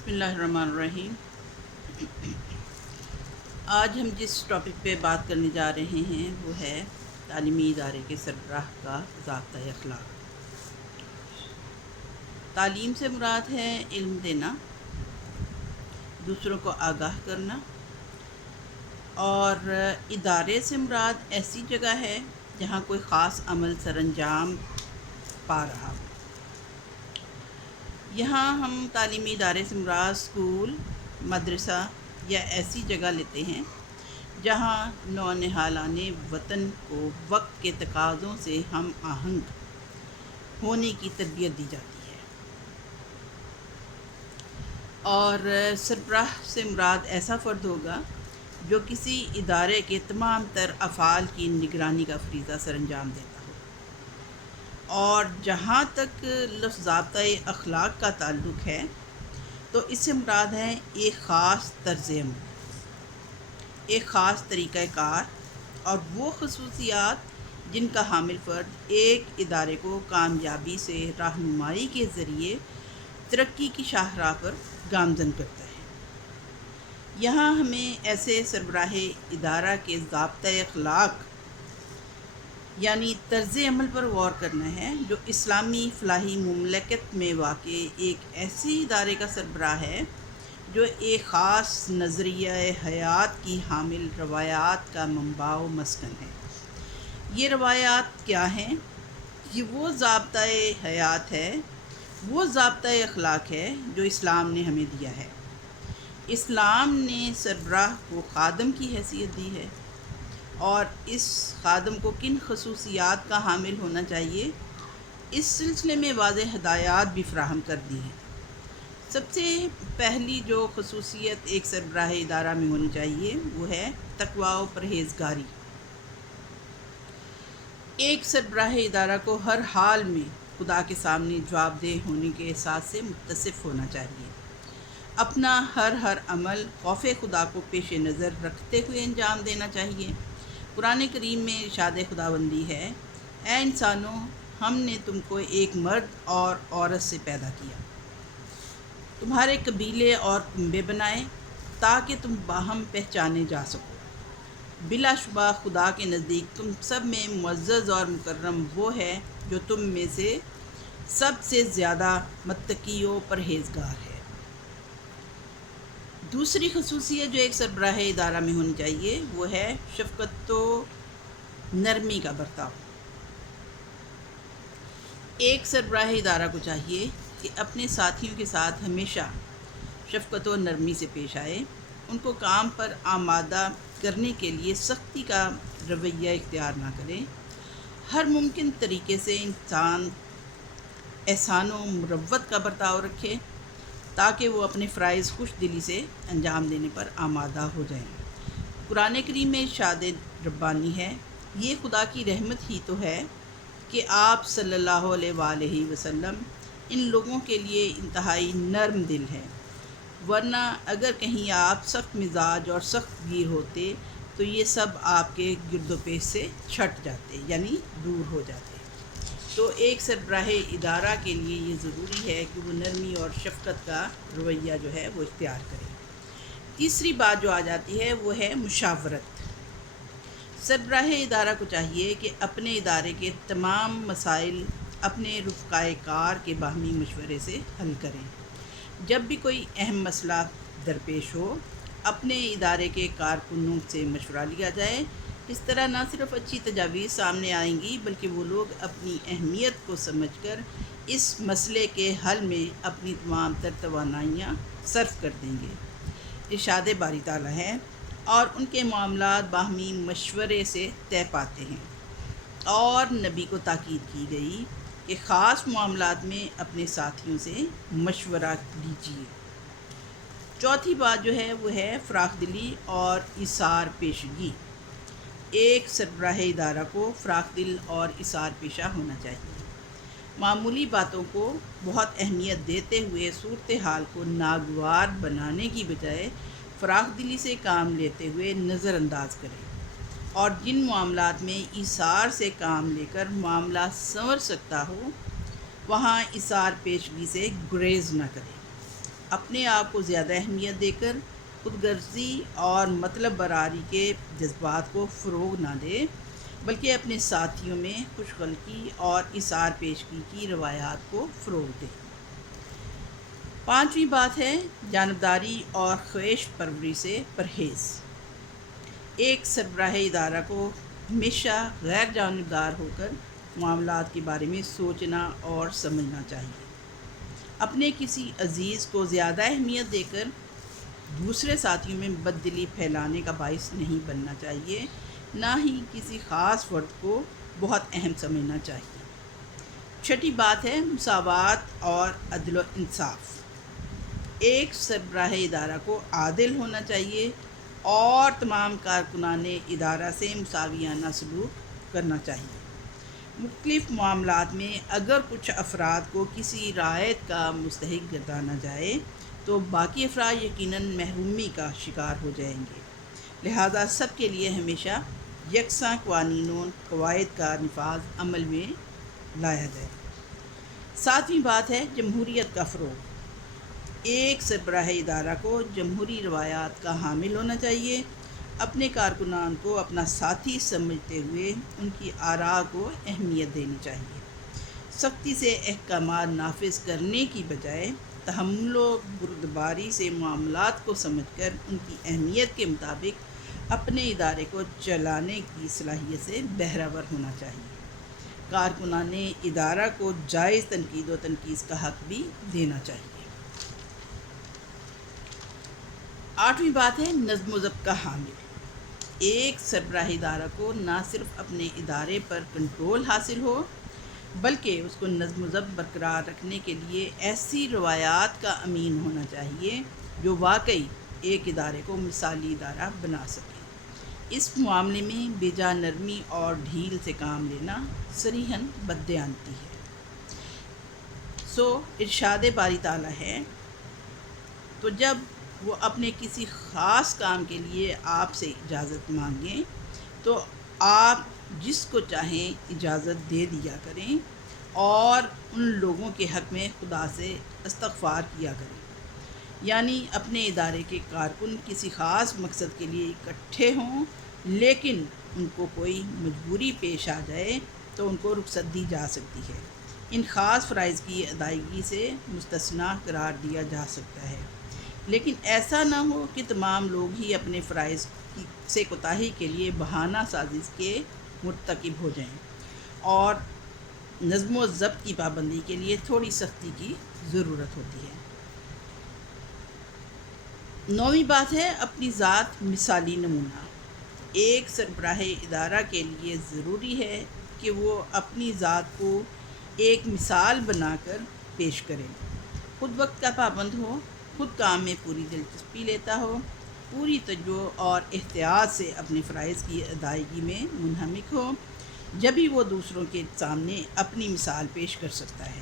بسم اللہ الرحمن الرحیم۔ آج ہم جس ٹاپک پہ بات کرنے جا رہے ہیں وہ ہے تعلیمی ادارے کے سربراہ کا ضابطۂ اخلاق۔ تعلیم سے مراد ہے علم دینا، دوسروں کو آگاہ کرنا، اور ادارے سے مراد ایسی جگہ ہے جہاں کوئی خاص عمل سر انجام پا رہا ہو۔ یہاں ہم تعلیمی ادارے سے مراد اسکول، مدرسہ یا ایسی جگہ لیتے ہیں جہاں نونہالان وطن کو وقت کے تقاضوں سے ہم آہنگ ہونے کی تربیت دی جاتی ہے، اور سربراہ سے مراد ایسا فرد ہوگا جو کسی ادارے کے تمام تر افعال کی نگرانی کا فریضہ سر انجام دیتا ہو۔ اور جہاں تک لفظ ضابطۂ اخلاق کا تعلق ہے تو اس سے مراد ہے ایک خاص طرز عمل، ایک خاص طریقہ کار اور وہ خصوصیات جن کا حامل فرد ایک ادارے کو کامیابی سے رہنمائی کے ذریعے ترقی کی شاہراہ پر گامزن کرتا ہے۔ یہاں ہمیں ایسے سربراہ ادارہ کے ضابطۂ اخلاق یعنی طرز عمل پر غور کرنا ہے جو اسلامی فلاحی مملکت میں واقع ایک ایسے ادارے کا سربراہ ہے جو ایک خاص نظریہ حیات کی حامل روایات کا منبع و مسکن ہے۔ یہ روایات کیا ہیں؟ یہ وہ ضابطۂ حیات ہے، وہ ضابطۂ اخلاق ہے جو اسلام نے ہمیں دیا ہے۔ اسلام نے سربراہ کو خادم کی حیثیت دی ہے، اور اس خادم کو کن خصوصیات کا حامل ہونا چاہیے اس سلسلے میں واضح ہدایات بھی فراہم کر دی ہیں۔ سب سے پہلی جو خصوصیت ایک سربراہ ادارہ میں ہونی چاہیے وہ ہے تقویٰ و پرہیزگاری۔ ایک سربراہ ادارہ کو ہر حال میں خدا کے سامنے جواب دہ ہونے کے احساس سے متصف ہونا چاہیے۔ اپنا ہر عمل خوف خدا کو پیش نظر رکھتے ہوئے انجام دینا چاہیے۔ قرآن کریم میں ارشاد خداوندی ہے، اے انسانوں، ہم نے تم کو ایک مرد اور عورت سے پیدا کیا، تمہارے قبیلے اور کنبے بنائے تاکہ تم باہم پہچانے جا سکو۔ بلا شبہ خدا کے نزدیک تم سب میں معزز اور مکرم وہ ہے جو تم میں سے سب سے زیادہ متقی و پرہیزگار ہے۔ دوسری خصوصیت جو ایک سربراہ ادارہ میں ہونی چاہیے وہ ہے شفقت و نرمی کا برتاؤ۔ ایک سربراہ ادارہ کو چاہیے کہ اپنے ساتھیوں کے ساتھ ہمیشہ شفقت و نرمی سے پیش آئے، ان کو کام پر آمادہ کرنے کے لیے سختی کا رویہ اختیار نہ کریں، ہر ممکن طریقے سے انسان احسان و مروت کا برتاؤ رکھے تاکہ وہ اپنے فرائض خوش دلی سے انجام دینے پر آمادہ ہو جائیں۔ قرآن کریم میں ارشاد ربانی ہے، یہ خدا کی رحمت ہی تو ہے کہ آپ صلی اللہ علیہ وآلہ وسلم ان لوگوں کے لیے انتہائی نرم دل ہیں، ورنہ اگر کہیں آپ سخت مزاج اور سخت گیر ہوتے تو یہ سب آپ کے گرد و پیش سے چھٹ جاتے یعنی دور ہو جاتے۔ تو ایک سربراہ ادارہ کے لیے یہ ضروری ہے کہ وہ نرمی اور شفقت کا رویہ جو ہے وہ اختیار کرے۔ تیسری بات جو آ جاتی ہے وہ ہے مشاورت۔ سربراہ ادارہ کو چاہیے کہ اپنے ادارے کے تمام مسائل اپنے رفقائے کار کے باہمی مشورے سے حل کریں۔ جب بھی کوئی اہم مسئلہ درپیش ہو، اپنے ادارے کے کارکنوں سے مشورہ لیا جائے۔ اس طرح نہ صرف اچھی تجاویز سامنے آئیں گی بلکہ وہ لوگ اپنی اہمیت کو سمجھ کر اس مسئلے کے حل میں اپنی تمام تر توانائیاں صرف کر دیں گے۔ ارشاد باری تعالیٰ ہے، اور ان کے معاملات باہمی مشورے سے طے پاتے ہیں۔ اور نبی کو تاکید کی گئی کہ خاص معاملات میں اپنے ساتھیوں سے مشورہ لیجیے۔ چوتھی بات جو ہے وہ ہے فراخ دلی اور ایثار پیشگی۔ ایک سربراہ ادارہ کو فراخ دل اور ایثار پیشہ ہونا چاہیے۔ معمولی باتوں کو بہت اہمیت دیتے ہوئے صورتحال کو ناگوار بنانے کی بجائے فراخ دلی سے کام لیتے ہوئے نظر انداز کریں، اور جن معاملات میں ایثار سے کام لے کر معاملہ سنور سکتا ہو وہاں ایثار پیشگی سے گریز نہ کریں۔ اپنے آپ کو زیادہ اہمیت دے کر خود غرضی اور مطلب براری کے جذبات کو فروغ نہ دے، بلکہ اپنے ساتھیوں میں خوش خلقی اور اثار پیشگی کی روایات کو فروغ دے۔ پانچویں بات ہے جانبداری اور خواہش پروری سے پرہیز۔ ایک سربراہ ادارہ کو ہمیشہ غیر جانبدار ہو کر معاملات کے بارے میں سوچنا اور سمجھنا چاہیے۔ اپنے کسی عزیز کو زیادہ اہمیت دے کر دوسرے ساتھیوں میں بددلی پھیلانے کا باعث نہیں بننا چاہیے، نہ ہی کسی خاص فرد کو بہت اہم سمجھنا چاہیے۔ چھٹی بات ہے مساوات اور عدل و انصاف۔ ایک سربراہ ادارہ کو عادل ہونا چاہیے اور تمام کارکنان ادارہ سے مساویانہ سلوک کرنا چاہیے۔ مختلف معاملات میں اگر کچھ افراد کو کسی رعایت کا مستحق گردانا جائے تو باقی افراد یقیناً محرومی کا شکار ہو جائیں گے، لہذا سب کے لیے ہمیشہ یکساں قوانین و قواعد کا نفاذ عمل میں لایا جائے۔ ساتویں بات ہے جمہوریت کا فروغ۔ ایک سربراہ ادارہ کو جمہوری روایات کا حامل ہونا چاہیے، اپنے کارکنان کو اپنا ساتھی سمجھتے ہوئے ان کی آراء کو اہمیت دینی چاہیے۔ سختی سے احکامات نافذ کرنے کی بجائے تحمل و بردباری سے معاملات کو سمجھ کر ان کی اہمیت کے مطابق اپنے ادارے کو چلانے کی صلاحیت سے بہرور ہونا چاہیے۔ کارکنان ادارہ کو جائز تنقید و تنقیص کا حق بھی دینا چاہیے۔ آٹھویں بات ہے نظم و ضبط کا حامل۔ ایک سربراہ ادارہ کو نہ صرف اپنے ادارے پر کنٹرول حاصل ہو، بلکہ اس کو نظم و ضبط برقرار رکھنے کے لیے ایسی روایات کا امین ہونا چاہیے جو واقعی ایک ادارے کو مثالی ادارہ بنا سکے۔ اس معاملے میں بے جا نرمی اور ڈھیل سے کام لینا صریحاً بددیانتی ہے۔ ارشاد باری تعالیٰ ہے تو جب وہ اپنے کسی خاص کام کے لیے آپ سے اجازت مانگیں تو آپ جس کو چاہیں اجازت دے دیا کریں اور ان لوگوں کے حق میں خدا سے استغفار کیا کریں۔ یعنی اپنے ادارے کے کارکن کسی خاص مقصد کے لیے اکٹھے ہوں لیکن ان کو کوئی مجبوری پیش آ جائے تو ان کو رخصت دی جا سکتی ہے۔ ان خاص فرائض کی ادائیگی سے مستثنیٰ قرار دیا جا سکتا ہے، لیکن ایسا نہ ہو کہ تمام لوگ ہی اپنے فرائض سے کوتاہی کے لیے بہانہ سازی کے مرتکب ہو جائیں، اور نظم و ضبط کی پابندی کے لیے تھوڑی سختی کی ضرورت ہوتی ہے۔ نویں بات ہے اپنی ذات مثالی نمونہ۔ ایک سربراہ ادارہ کے لیے ضروری ہے کہ وہ اپنی ذات کو ایک مثال بنا کر پیش کرے، خود وقت کا پابند ہو، خود کام میں پوری دلچسپی لیتا ہو، پوری توجہ اور احتیاط سے اپنے فرائض کی ادائیگی میں منہمک ہو، جبھی وہ دوسروں کے سامنے اپنی مثال پیش کر سکتا ہے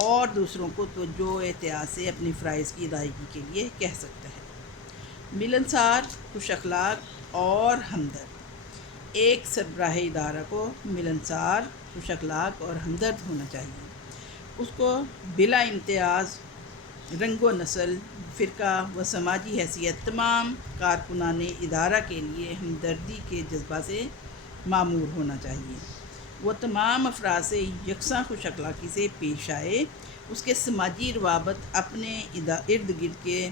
اور دوسروں کو توجہ و احتیاط سے اپنے فرائض کی ادائیگی کے لیے کہہ سکتا ہے۔ ملنسار، خوش اخلاق اور ہمدرد۔ ایک سربراہ ادارہ کو ملنسار، خوش اخلاق اور ہمدرد ہونا چاہیے۔ اس کو بلا امتیاز رنگ و نسل، فرقہ و سماجی حیثیت تمام کارکنان ادارہ کے لیے ہمدردی کے جذبہ سے معمور ہونا چاہیے۔ وہ تمام افراد سے یکساں خوش اخلاقی سے پیش آئے، اس کے سماجی روابط اپنے ارد گرد کے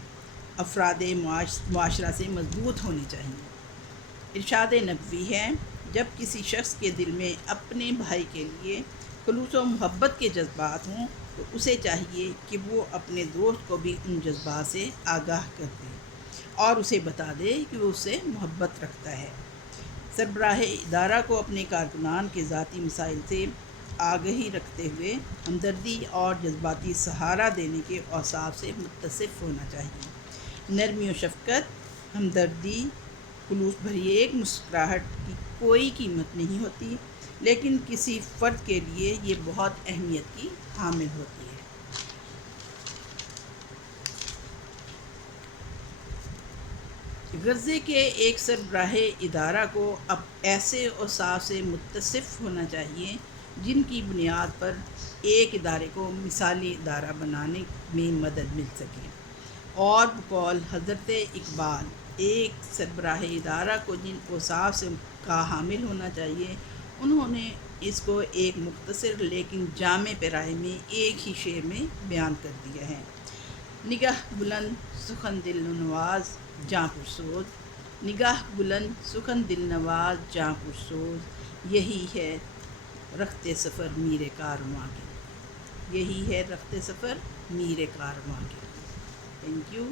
افراد معاشرہ سے مضبوط ہونے چاہیے۔ ارشاد نبوی ہے جب کسی شخص کے دل میں اپنے بھائی کے لیے خلوص و محبت کے جذبات ہوں تو اسے چاہیے کہ وہ اپنے دوست کو بھی ان جذبات سے آگاہ کر دے اور اسے بتا دے کہ وہ اس سے محبت رکھتا ہے۔ سربراہ ادارہ کو اپنے کارکنان کے ذاتی مسائل سے آگہی رکھتے ہوئے ہمدردی اور جذباتی سہارا دینے کے اوصاف سے متصف ہونا چاہیے۔ نرمی و شفقت، ہمدردی، خلوص بھری ایک مسکراہٹ کی کوئی قیمت نہیں ہوتی، لیکن کسی فرد کے لیے یہ بہت اہمیت کی حامل ہوتی ہے۔ غرضے کہ ایک سربراہ ادارہ کو اب ایسے اوصاف سے متصف ہونا چاہیے جن کی بنیاد پر ایک ادارے کو مثالی ادارہ بنانے میں مدد مل سکے۔ اور بقول حضرت اقبال ایک سربراہ ادارہ کو جن اوصاف سے کا حامل ہونا چاہیے، انہوں نے اس کو ایک مختصر لیکن جامع پیرائے میں ایک ہی شعر میں بیان کر دیا ہے۔ نگاہ بلند سخن دل نواز جاں پرسوز، نگاہ بلند سخن دل نواز جاں پرسوز، یہی ہے رخت سفر میر کارواں کے، یہی ہے رخت سفر میر کارواں کے۔ Thank you.